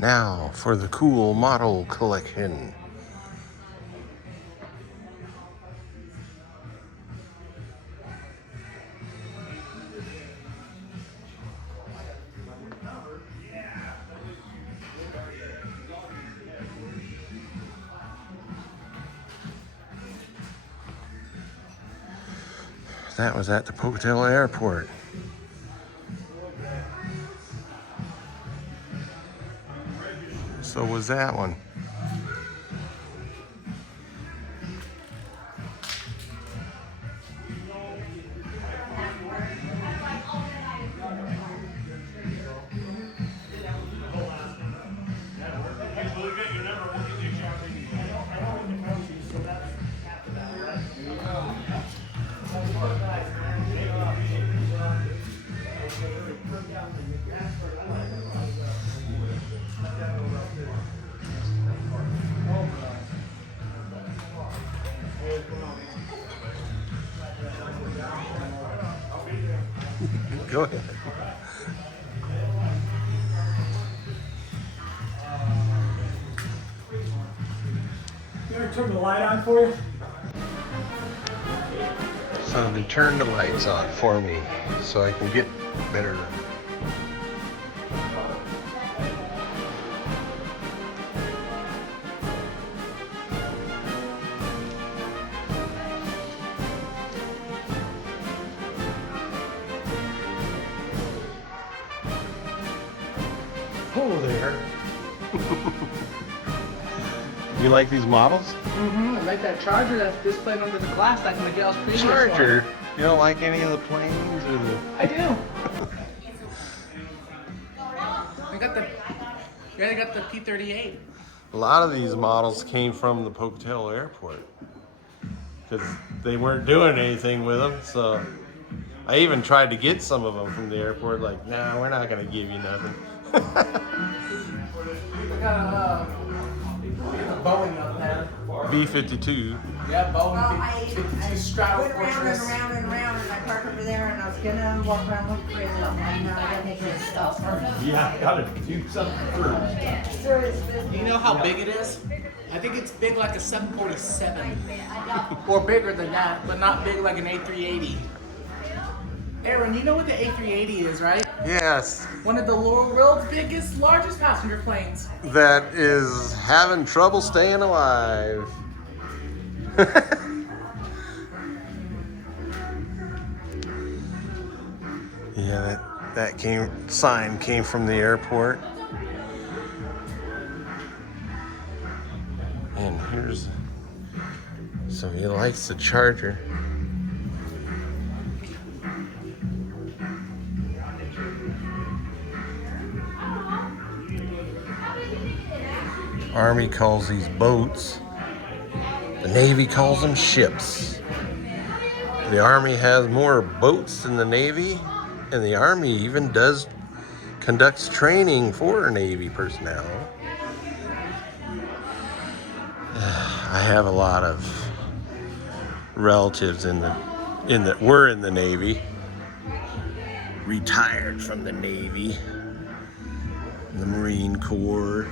Now for the cool model collection. That was at the Pocatello Airport. So was that one. Go ahead. You ever turn the light on for you? So they turned the lights on for me so I can get better. Hello there. You like these models? Mm-hmm. I like that charger that's displayed under the glass like Miguel's previous Charger. one. You don't like any of the planes or the... I do. I got the P-38. A lot of these models came from the Pocatello Airport because they weren't doing anything with them. So I even tried to get some of them from the airport. Like, nah, we're not gonna give you nothing. I got a Boeing up there. B-52. Yeah, Well, Boeing I 52 Strato went round Fortress. and around and around, and I parked over there, and I was gonna walk around look for it, and I gotta make this stuff first. Yeah, gotta do something first. Sure, it's busy. Do you know how big it is? I think it's big like a 747. Or bigger than that, but not big like an A380. Aaron, you know what the A380 is, right? Yes, One of the world's biggest, largest passenger planes. that is having trouble staying alive. Yeah, that sign came from the airport. And here's, so he likes the Charger. Army calls these boats. The Navy calls them ships. The Army has more boats than the Navy, and the Army even conducts training for Navy personnel. I have a lot of relatives were in the Navy, retired from the Navy, the Marine Corps.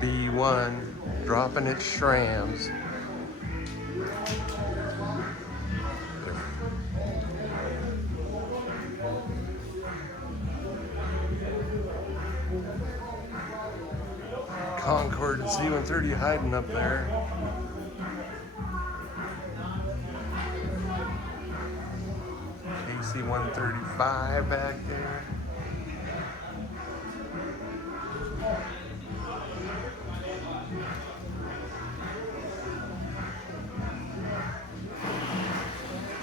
B1 dropping its shrams. Concorde and C-130 hiding up there. KC-135 back there.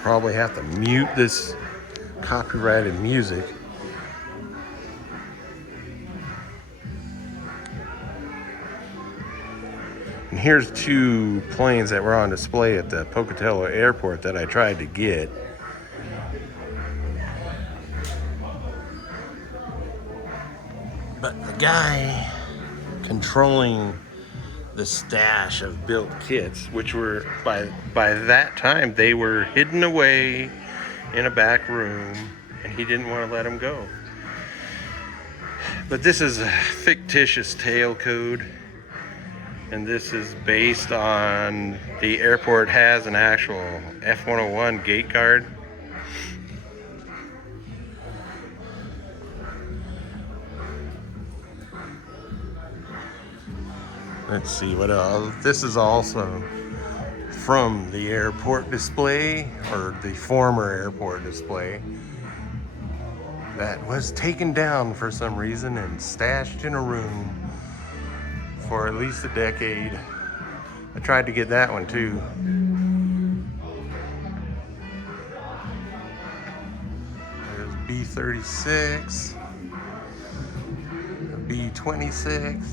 Probably have to mute this copyrighted music. And here's two planes that were on display at the Pocatello Airport that I tried to get. But the guy controlling the stash of built kits, which were by that time they were hidden away in a back room, and he didn't want to let them go. But this is a fictitious tail code, and this is based on the airport has an actual F-101 gate guard. Let's see what else. This is also from the airport display, or the former airport display, that was taken down for some reason and stashed in a room for at least a decade. I tried to get that one too. There's B-36, B-26.